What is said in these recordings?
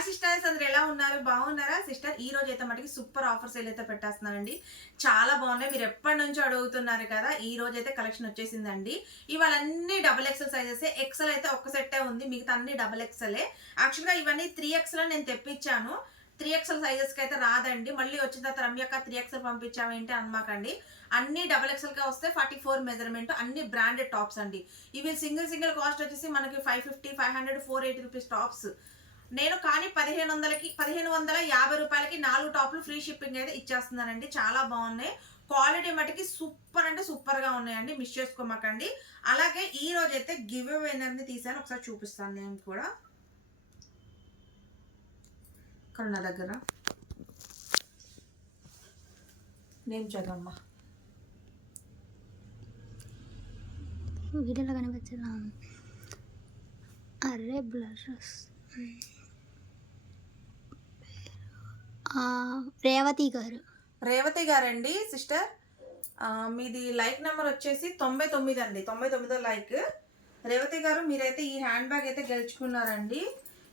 Hi sisters అందరు ఎలా ఉన్నారు? బాగున్నారా? సిస్టర్ ఈ రోజు అయితే మటుకి సూపర్ ఆఫర్స్ అయితే పెట్టేస్తున్నానండి చాలా బాగున్నాయి. మీరు ఎప్పటి నుంచో అడుగుతున్నారు కదా ఈ రోజు అయితే కలెక్షన్ వచ్చేసిందండి. ఇవాళ అన్ని డబుల్ ఎక్సెల్ సైజెస్ ఎక్సెల్ అయితే ఒక్క సెట్టే ఉంది. మిగతా అన్ని డబుల్ ఎక్సెలే యాక్చువల్గా ఇవన్నీ త్రీ ఎక్సెల్ నేను తెప్పించాను. త్రీ ఎక్సెల్ సైజెస్కి అయితే రాదండి. మళ్ళీ వచ్చిన తర్వాత రమ్యక త్రీ ఎక్సెల్ పంపించామేంటి అనమాకండి. అన్ని డబల్ ఎక్సెల్గా వస్తే ఫార్టీ ఫోర్ మెజర్మెంట్ అన్ని బ్రాండెడ్ టాప్స్ అండి. ఇవి సింగిల్ సింగిల్ కాస్ట్ వచ్చేసి మనకి five fifty five hundred four eighty rupees tops. నేను కానీ పదిహేను వందలకి పదిహేను వందల యాభై రూపాయలకి నాలుగు టాప్లు ఫ్రీ షిప్పింగ్ అయితే ఇచ్చేస్తున్నానండి. చాలా బాగున్నాయి. క్వాలిటీ మటుకి సూపర్ అంటే సూపర్గా ఉన్నాయండి. మిస్ చేసుకోమాకండి. అలాగే ఈ రోజు అయితే గివ్ విన్నర్ని తీసాను. ఒకసారి చూపిస్తాను నేను కూడా. ఇక్కడ నా దగ్గర. నేమ్ చదవమ్మా. వీడియోలో కనిపించడం అరే బ్లషెస్ రేవతి గారు. రేవతి గారండి సిస్టర్. మీది లైక్ నెంబర్ వచ్చేసి తొంభై తొమ్మిది అండి తొంభై తొమ్మిదో లైక్. రేవతి గారు మీరైతే ఈ హ్యాండ్ బ్యాగ్ అయితే గెలుచుకున్నారండి.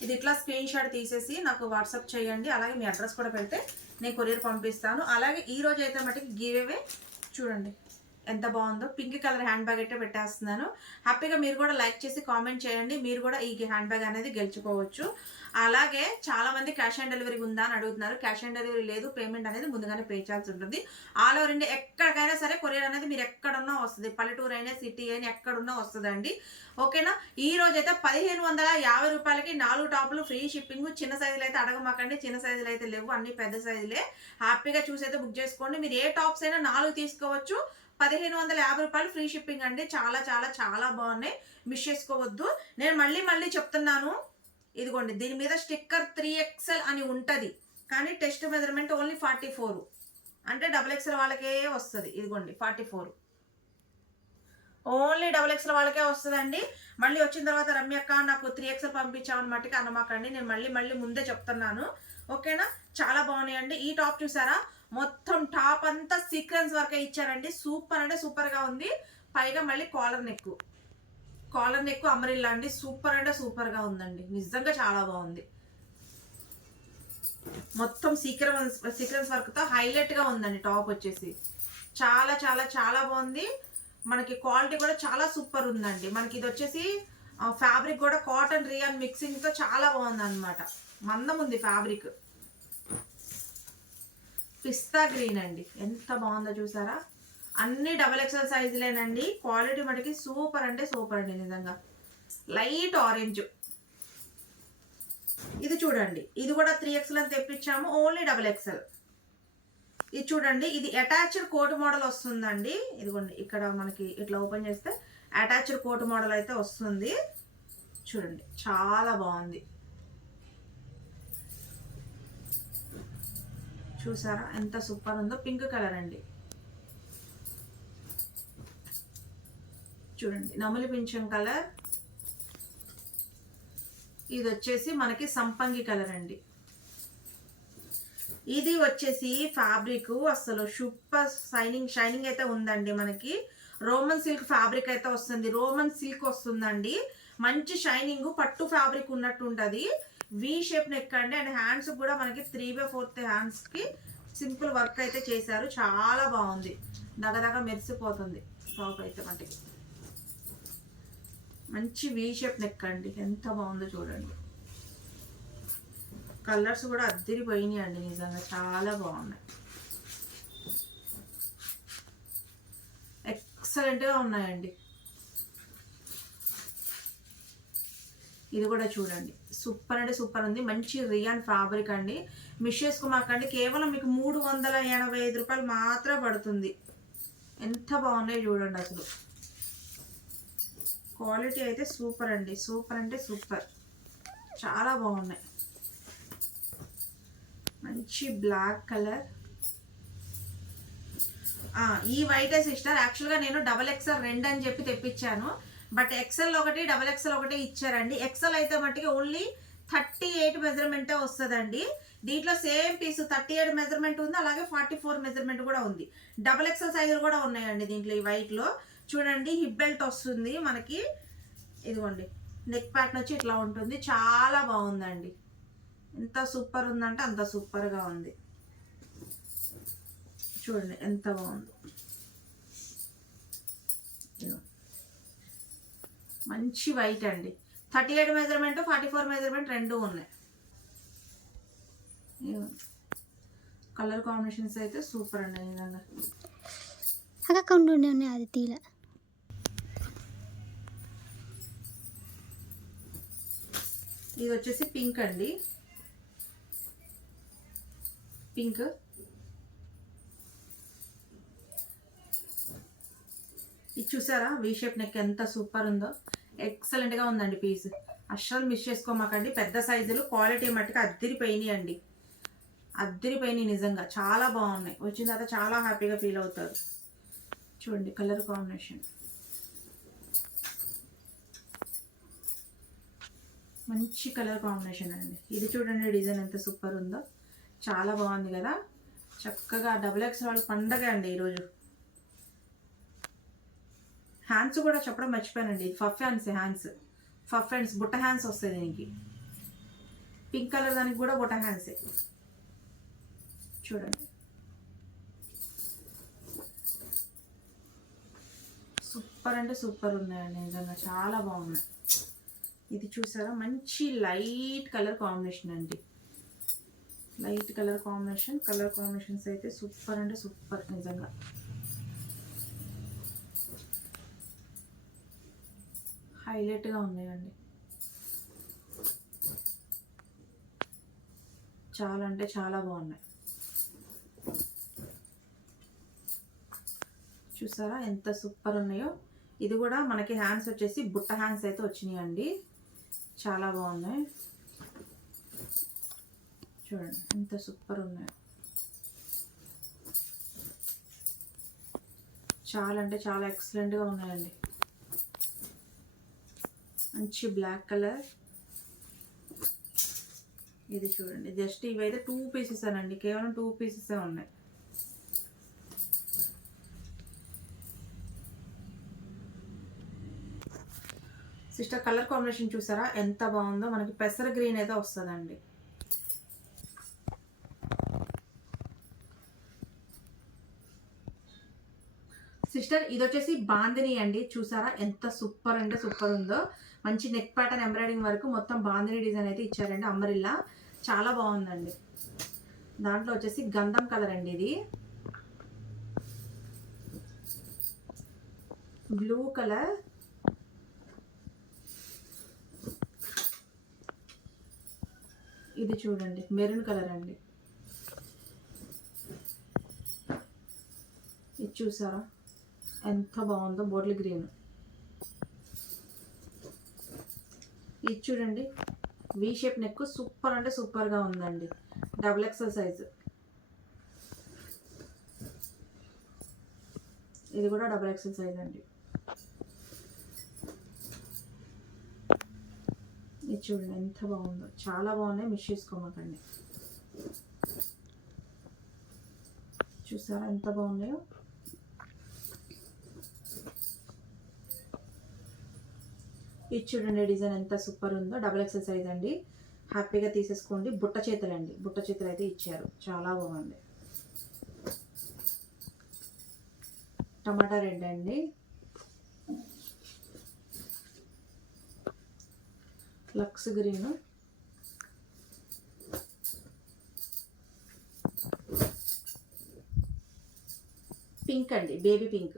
ఇది ఇట్లా స్క్రీన్ షాట్ తీసేసి నాకు వాట్సాప్ చేయండి అలాగే మీ అడ్రస్ కూడా పెడితే నేను కొరియర్ పంపిస్తాను. అలాగే ఈ రోజు అయితే మటుకు గివ్ అవే చూడండి. ఎంత బాగుందో పింక్ కలర్ హ్యాండ్ బ్యాగ్ అయితే పెట్టేస్తున్నాను. హ్యాపీగా మీరు కూడా లైక్ చేసి కామెంట్ చేయండి. మీరు కూడా ఈ హ్యాండ్ బ్యాగ్ అనేది గెలుచుకోవచ్చు. అలాగే చాలా మంది క్యాష్ ఆన్ డెలివరీ ఉందా అని అడుగుతున్నారు. క్యాష్ ఆన్ డెలివరీ లేదు పేమెంట్ అనేది ముందుగానే పే చేయాల్సి ఉంటుంది. ఆల్ ఓవర్ ఇండియా ఎక్కడికైనా సరే కొరియర్ అనేది మీరు ఎక్కడున్నా వస్తుంది. పల్లెటూరు అయినా సిటీ అయినా ఎక్కడున్నా వస్తుందండి. ఓకేనా? ఈ రోజు అయితే పదిహేను వందల యాభై రూపాయలకి నాలుగు టాపులు ఫ్రీ షిప్పింగ్. చిన్న సైజులు అయితే అడగమాకండి. చిన్న సైజులు అయితే లేవు. అన్ని పెద్ద సైజులే. హ్యాపీగా చూసి అయితే బుక్ చేసుకోండి. మీరు ఏ టాప్స్ అయినా నాలుగు తీసుకోవచ్చు. పదిహేను వందల యాభై రూపాయలు ఫ్రీ షిప్పింగ్ అండి. చాలా చాలా చాలా బాగున్నాయి. మిస్ చేసుకోవద్దు. నేను మళ్ళీ మళ్ళీ చెప్తున్నాను. ఇదిగోండి దీని మీద స్టిక్కర్ త్రీ ఎక్స్ఎల్ అని ఉంటుంది. కానీ test measurement only forty four. అంటే డబుల్ ఎక్స్ఎల్ వాళ్ళకే వస్తుంది. ఇదిగోండి forty four. Only double XL వాళ్ళకే వస్తుందండి. మళ్ళీ వచ్చిన తర్వాత రమ్యక్క నాకు త్రీ ఎక్స్ఎల్ పంపించామని మట్టుకు అనమాకండి. నేను మళ్ళీ మళ్ళీ ముందే చెప్తున్నాను. ఓకేనా? చాలా బాగున్నాయండి. ఈ టాప్ చూసారా? మొత్తం టాప్ అంతా సీక్వెన్స్ వరకే ఇచ్చారండి. సూపర్ అంటే సూపర్గా ఉంది. పైగా మళ్ళీ కాలర్ నెక్. కాలర్ నెక్ అమరిల్లా అండి. సూపర్ అంటే సూపర్గా ఉందండి. నిజంగా చాలా బాగుంది. మొత్తం సీక్రెన్స్ సీక్రెన్స్ వర్క్తో హైలైట్గా ఉందండి టాప్ వచ్చేసి. చాలా చాలా చాలా బాగుంది. మనకి క్వాలిటీ కూడా చాలా సూపర్ ఉందండి. మనకి ఇది వచ్చేసి ఫ్యాబ్రిక్ కూడా కాటన్ రియాన్ మిక్సింగ్తో చాలా బాగుంది అనమాట మందం ఉంది ఫ్యాబ్రిక్. పిస్తా గ్రీన్ అండి. ఎంత బాగుందో చూసారా? అన్ని డబల్ ఎక్స్ఎల్ సైజులేనండి క్వాలిటీ మటుకి సూపర్ అంటే సూపర్ అండి నిజంగా. లైట్ ఆరెంజ్ ఇది చూడండి. ఇది కూడా త్రీ ఎక్స్ఎల్ అని తెప్పించాము. ఓన్లీ డబల్ ఎక్స్ఎల్ ఇది చూడండి. ఇది అటాచ్డ్ కోట్ మోడల్ వస్తుందండి. ఇదిగోండి. ఇక్కడ మనకి ఇట్లా ఓపెన్ చేస్తే అటాచ్డ్ కోట్ మోడల్ అయితే వస్తుంది. చూడండి. చాలా బాగుంది. చూసారా? ఎంత సూపర్ ఉందో. పింక్ కలర్ అండి. చూడండి. నమలి పింఛం కలర్. ఇది వచ్చేసి మనకి సంపంగి కలర్ అండి. ఇది వచ్చేసి ఫ్యాబ్రిక్ అసలు సూపర్ షైనింగ్ షైనింగ్ అయితే ఉందండి మనకి. రోమన్ సిల్క్ ఫ్యాబ్రిక్ అయితే వస్తుంది. రోమన్ సిల్క్ వస్తుందండి. మంచి షైనింగ్ పట్టు ఫ్యాబ్రిక్ ఉన్నట్టు ఉంటుంది వి షేప్ నెక్ అండి. అండ్ హ్యాండ్స్ కూడా మనకి త్రీ బై ఫోర్త్ హ్యాండ్స్కి సింపుల్ వర్క్ అయితే చేశారు. చాలా బాగుంది. దగదగ మెరిసిపోతుంది. టాప్ అయితే మనకి మంచి వి షేప్ నెక్ అండి. ఎంత బాగుందో చూడండి. కలర్స్ కూడా అద్దరిపోయినాయి అండి నిజంగా. చాలా బాగున్నాయి. ఎక్సలెంట్గా ఉన్నాయండి. ఇది కూడా చూడండి. సూపర్ అంటే సూపర్ ఉంది. మంచి రియాన్ ఫ్యాబ్రిక్ అండి. మిస్ చేసుకోమాకండి కేవలం మీకు మూడు వందల ఎనభై ఐదు రూపాయలు మాత్రమే పడుతుంది. ఎంత బాగున్నాయి చూడండి అసలు. క్వాలిటీ అయితే సూపర్ అండి. సూపర్ అంటే సూపర్. చాలా బాగున్నాయి. మంచి బ్లాక్ కలర్. ఈ వైట్ సిస్టర్. యాక్చువల్గా నేను డబల్ ఎక్స్ఆర్ రెండు అని చెప్పి తెప్పించాను. బట్ ఎక్సెల్ ఒకటి డబల్ ఎక్సెల్ ఒకటి ఇచ్చారండి. ఎక్సెల్ అయితే మట్టుకి ఓన్లీ థర్టీ ఎయిట్ మెజర్మెంటే వస్తుందండి. దీంట్లో same piece thirty eight measurement ఉంది అలాగే ఫార్టీ ఫోర్ మెజర్మెంట్ కూడా ఉంది. డబల్ ఎక్సెల్ సైజులు కూడా ఉన్నాయండి దీంట్లో ఈ వైట్లో చూడండి హిప్ బెల్ట్ వస్తుంది మనకి. ఇదిగోండి నెక్ ప్యాటర్న్ వచ్చి ఇట్లా ఉంటుంది. చాలా బాగుందండి. ఎంత సూపర్ ఉందంటే అంత సూపర్గా ఉంది. చూడండి ఎంత బాగుంది. ఇదిగో. మంచి వైట్ అండి. Thirty eight measurement forty four measurement రెండు ఉన్నాయి. కలర్ కాంబినేషన్స్ అయితే సూపర్ అండి నిజంగా. అక్క కొన్ని ఉన్నాయి అది తీల ఇది వచ్చేసి పింక్ అండి. పింక్. ఇది చూసారా? వీ షేప్ నెక్ ఎంత సూపర్ ఉందో. ఎక్సలెంట్గా ఉందండి పీస్. అస్సలు మిస్ చేసుకోమాకండి. పెద్ద సైజులు క్వాలిటీ మట్టుకు అద్దరిపోయినాయి అండి అద్దరిపోయినాయి నిజంగా. చాలా బాగున్నాయి. వచ్చిన తర్వాత చాలా హ్యాపీగా ఫీల్ అవుతారు. చూడండి కలర్ కాంబినేషన్. మంచి కలర్ కాంబినేషన్ అండి. ఇది చూడండి డిజైన్ ఎంత సూపర్ ఉందో. చాలా బాగుంది కదా. చక్కగా డబుల్ ఎక్స్ వాళ్ళ పండగ అండి ఈరోజు. హ్యాండ్స్ కూడా చెప్పడం మర్చిపోయానండి. Puff hands hands. Puff hands బుట్ట హ్యాండ్స్ వస్తాయి దీనికి. పింక్ కలర్ దానికి కూడా బుట్ట హ్యాండ్సే. చూడండి. సూపర్ అంటే సూపర్ ఉన్నాయండి నిజంగా. చాలా బాగున్నాయి. ఇది చూసారా? మంచి లైట్ కలర్ కాంబినేషన్ అండి. Light colour combination colour combinations అయితే సూపర్ అంటే సూపర్ నిజంగా. హైలైట్గా ఉన్నాయండి. చాలా అంటే చాలా బాగున్నాయి. చూసారా ఎంత సూపర్ ఉన్నాయో? ఇది కూడా మనకి హ్యాండ్స్ వచ్చేసి బుట్ట హ్యాండ్స్ అయితే వచ్చినాయి అండి చాలా బాగున్నాయి. చూడండి ఎంత సూపర్ ఉన్నాయో. చాలా అంటే చాలా ఎక్సలెంట్గా ఉన్నాయండి. మంచి బ్లాక్ కలర్ ఇది చూడండి. జస్ట్ ఇవైతే టూ పీసెస్ అనండి. కేవలం టూ పీసెస్ ఉన్నాయి. సిస్టర్ కలర్ కాంబినేషన్ చూసారా? ఎంత బాగుందో. మనకి పెసర గ్రీన్ అయితే వస్తుందండి. సిస్టర్ ఇది వచ్చేసి బాందిని అండి. చూసారా? ఎంత సూపర్ అంటే సూపర్ ఉందో. మంచి నెక్ ప్యాటర్న్ ఎంబ్రాయిడింగ్ వరకు మొత్తం బాందిని డిజైన్ అయితే ఇచ్చారండి. అమ్మరిల్లా చాలా బాగుందండి. దాంట్లో వచ్చేసి గంధం కలర్ అండి ఇది. బ్లూ కలర్ ఇది చూడండి. మెరూన్ కలర్ అండి. ఇది చూసారా? ఎంత బాగుందో బోట్ల గ్రీన్. ఇది చూడండి. వీ షేప్ నెక్ సూపర్ అంటే సూపర్గా ఉందండి. డబుల్ ఎక్సెల్ సైజు ఇది కూడా డబుల్ ఎక్సెల్ సైజ్ అండి. ఇది చూడండి ఎంత బాగుందో. చాలా బాగున్నాయి. మిస్ చేసుకోమాకండి. చూసారా ఎంత బాగున్నాయో? ఇది చూడండి డిజైన్ ఎంత సూపర్ ఉందో. డబుల్ ఎక్సెల్ సైజ్ అండి. హ్యాపీగా తీసేసుకోండి. బుట్ట చేతులు అండి బుట్ట చేతులు అయితే ఇచ్చారు. చాలా బాగుంది. టమాటా రెడ్ అండి. లక్స్ గ్రీన్ పింక్ అండి. Baby pink